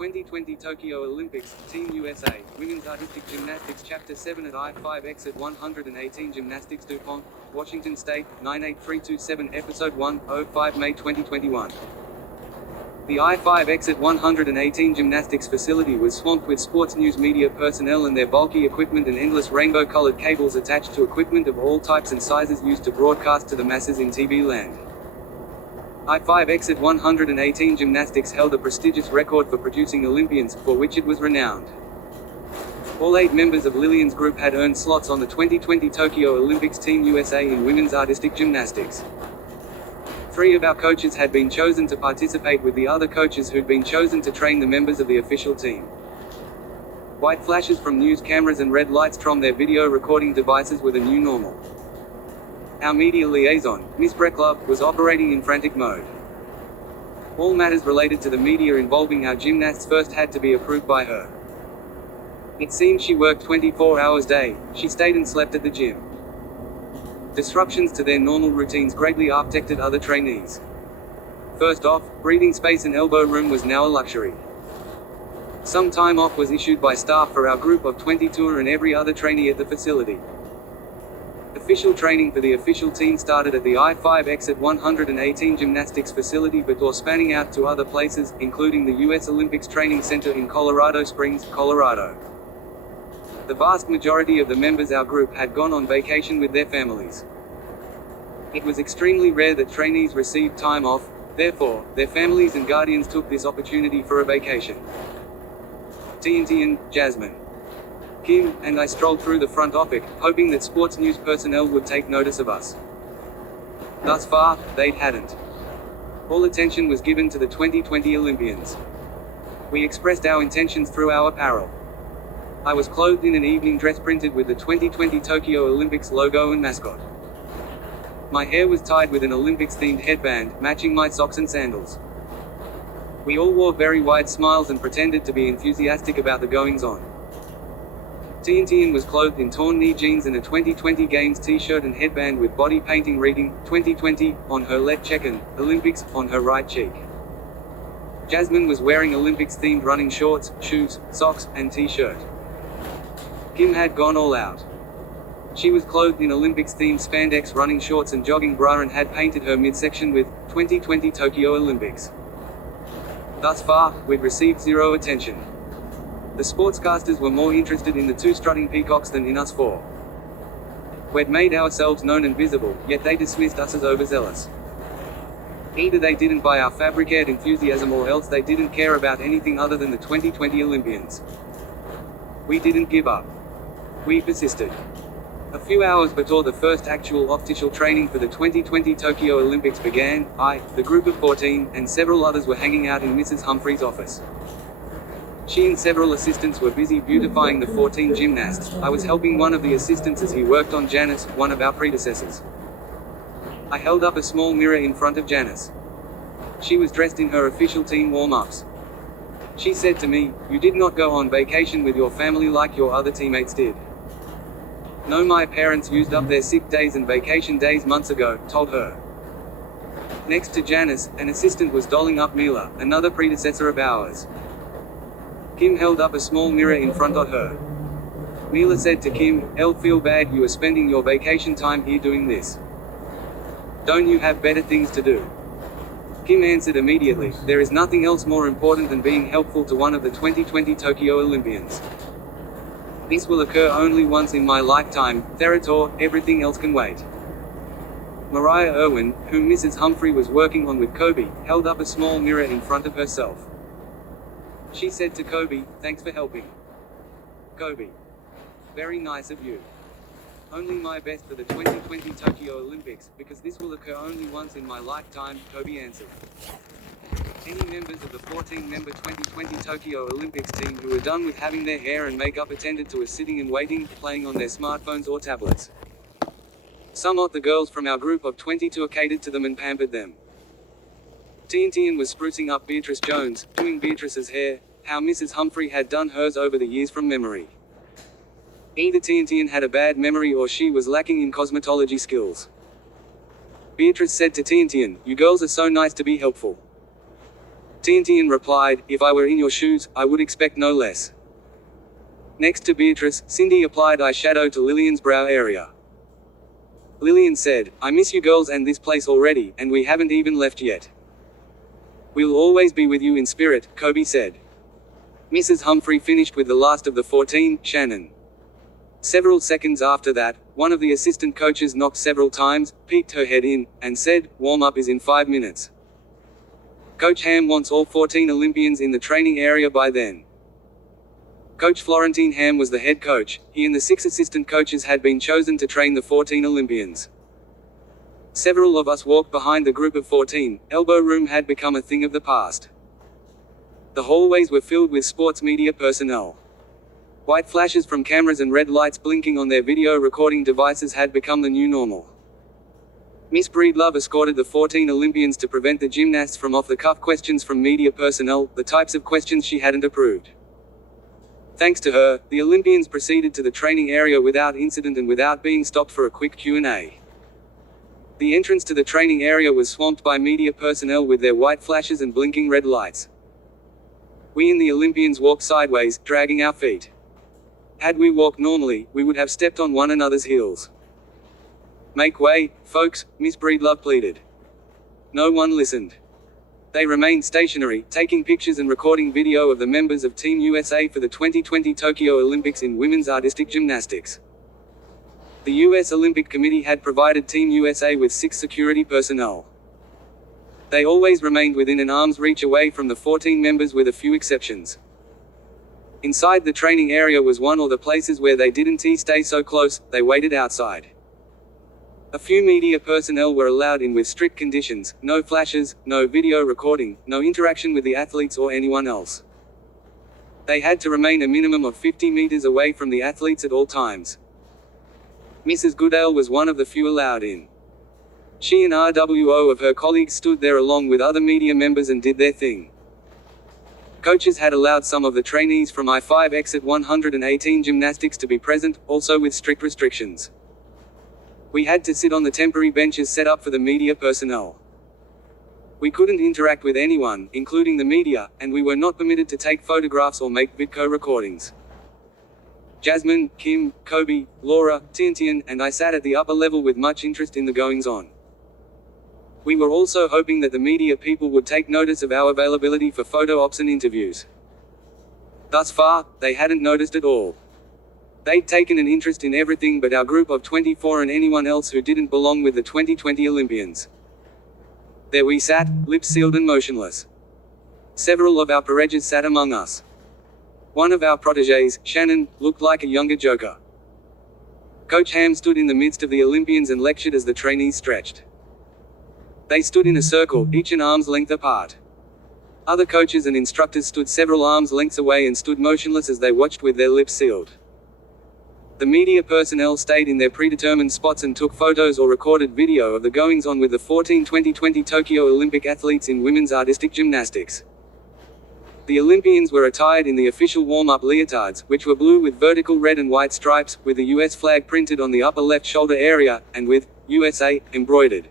2020 Tokyo Olympics, Team USA, Women's Artistic Gymnastics Chapter 7 at I-5X at 118 Gymnastics DuPont, Washington State, 98327 Episode 1, 05May 2021. The I-5X at 118 gymnastics facility was swamped with sports news media personnel and their bulky equipment and endless rainbow-colored cables attached to equipment of all types and sizes used to broadcast to the masses in TV land. I-5X at 118 Gymnastics held a prestigious record for producing Olympians, for which it was renowned. All 8 members of Lillian's group had earned slots on the 2020 Tokyo Olympics Team USA in women's artistic gymnastics. 3 of our coaches had been chosen to participate with the other coaches who'd been chosen to train the members of the official team. White flashes from news cameras and red lights from their video recording devices were the new normal. Our media liaison, Miss Brecla, was operating in frantic mode. All matters related to the media involving our gymnasts first had to be approved by her. It seemed she worked 24 hours a day. She stayed and slept at the gym. Disruptions to their normal routines greatly affected other trainees. First off, breathing space and elbow room was now a luxury. Some time off was issued by staff for our group of 22 and every other trainee at the facility. Official training for the official team started at the I-5X at 118 gymnastics facility before spanning out to other places, including the U.S. Olympics Training Center in Colorado Springs, Colorado. The vast majority of the members of our group had gone on vacation with their families. It was extremely rare that trainees received time off, therefore, their families and guardians took this opportunity for a vacation. TNT and Jasmine, Kim, and I strolled through the front office, hoping that sports news personnel would take notice of us. Thus far, they hadn't. All attention was given to the 2020 Olympians. We expressed our intentions through our apparel. I was clothed in an evening dress printed with the 2020 Tokyo Olympics logo and mascot. My hair was tied with an Olympics-themed headband, matching my socks and sandals. We all wore very wide smiles and pretended to be enthusiastic about the goings-on. TNTN was clothed in torn knee jeans and a 2020 Games t-shirt and headband with body painting reading, 2020, on her left cheek and Olympics, on her right cheek. Jasmine was wearing Olympics-themed running shorts, shoes, socks, and t-shirt. Kim had gone all out. She was clothed in Olympics-themed spandex running shorts and jogging bra and had painted her midsection with 2020 Tokyo Olympics. Thus far, we'd received zero attention. The sportscasters were more interested in the 2 strutting peacocks than in us 4. We'd made ourselves known and visible, yet they dismissed us as overzealous. Either they didn't buy our fabricated enthusiasm or else they didn't care about anything other than the 2020 Olympians. We didn't give up. We persisted. A few hours before the first actual official training for the 2020 Tokyo Olympics began, I, the group of 14, and several others were hanging out in Mrs. Humphrey's office. She and several assistants were busy beautifying the 14 gymnasts. I was helping one of the assistants as he worked on Janice, one of our predecessors. I held up a small mirror in front of Janice. She was dressed in her official team warm-ups. She said to me, "You did not go on vacation with your family like your other teammates did." "No, my parents used up their sick days and vacation days months ago," told her. Next to Janice, an assistant was dolling up Mila, another predecessor of ours. Kim held up a small mirror in front of her. Mila said to Kim, "Elle feel bad you are spending your vacation time here doing this. Don't you have better things to do?" Kim answered immediately, "There is nothing else more important than being helpful to one of the 2020 Tokyo Olympians. This will occur only once in my lifetime, Therator, everything else can wait." Mariah Irwin, whom Mrs. Humphrey was working on with Kobe, held up a small mirror in front of herself. She said to Kobe, "Thanks for helping. Kobe. Very nice of you. Only my best for the 2020 Tokyo Olympics, because this will occur only once in my lifetime," Kobe answered. Any members of the 14-member 2020 Tokyo Olympics team who were done with having their hair and makeup attended to as sitting and waiting, playing on their smartphones or tablets. Some of the girls from our group of 22 catered to them and pampered them. TNTN was sprucing up Beatrice Jones, doing Beatrice's hair, how Mrs. Humphrey had done hers over the years from memory. Either TNTN had a bad memory or she was lacking in cosmetology skills. Beatrice said to TNTN, "You girls are so nice to be helpful." Tiantian replied, "If I were in your shoes, I would expect no less." Next to Beatrice, Cindy applied eyeshadow to Lillian's brow area. Lillian said, "I miss you girls and this place already, and we haven't even left yet." "We'll always be with you in spirit," Kobe said. Mrs. Humphrey finished with the last of the 14, Shannon. Several seconds after that, one of the assistant coaches knocked several times, peeked her head in, and said, "Warm-up is in 5 minutes." Coach Ham wants all 14 Olympians in the training area by then. Coach Florentine Ham was the head coach. He and the 6 assistant coaches had been chosen to train the 14 Olympians. Several of us walked behind the group of 14. Elbow room had become a thing of the past. The hallways were filled with sports media personnel. White flashes from cameras and red lights blinking on their video recording devices had become the new normal. Miss Breedlove escorted the 14 Olympians to prevent the gymnasts from off-the-cuff questions from media personnel, the types of questions she hadn't approved. Thanks to her, the Olympians proceeded to the training area without incident and without being stopped for a quick Q&A. The entrance to the training area was swamped by media personnel with their white flashes and blinking red lights. We and the Olympians walked sideways, dragging our feet. Had we walked normally, we would have stepped on one another's heels. "Make way, folks," Miss Breedlove pleaded. No one listened. They remained stationary, taking pictures and recording video of the members of Team USA for the 2020 Tokyo Olympics in women's artistic gymnastics. The U.S. Olympic Committee had provided Team USA with 6 security personnel. They always remained within an arm's reach away from the 14 members with a few exceptions. Inside the training area was one of the places where they didn't stay so close, they waited outside. A few media personnel were allowed in with strict conditions: no flashes, no video recording, no interaction with the athletes or anyone else. They had to remain a minimum of 50 meters away from the athletes at all times. Mrs. Goodale was one of the few allowed in. She and RWO of her colleagues stood there along with other media members and did their thing. Coaches had allowed some of the trainees from I5X118 gymnastics to be present, also with strict restrictions. We had to sit on the temporary benches set up for the media personnel. We couldn't interact with anyone, including the media, and we were not permitted to take photographs or make video recordings. Jasmine, Kim, Kobe, Laura, Tiantian, and I sat at the upper level with much interest in the goings-on. We were also hoping that the media people would take notice of our availability for photo ops and interviews. Thus far, they hadn't noticed at all. They'd taken an interest in everything but our group of 24 and anyone else who didn't belong with the 2020 Olympians. There we sat, lips sealed and motionless. Several of our parejas sat among us. One of our protégés, Shannon, looked like a younger joker. Coach Ham stood in the midst of the Olympians and lectured as the trainees stretched. They stood in a circle, each an arm's length apart. Other coaches and instructors stood several arms lengths away and stood motionless as they watched with their lips sealed. The media personnel stayed in their predetermined spots and took photos or recorded video of the goings-on with the 14 2020 Tokyo Olympic athletes in women's artistic gymnastics. The Olympians were attired in the official warm-up leotards, which were blue with vertical red and white stripes, with the US flag printed on the upper left shoulder area, and with USA embroidered.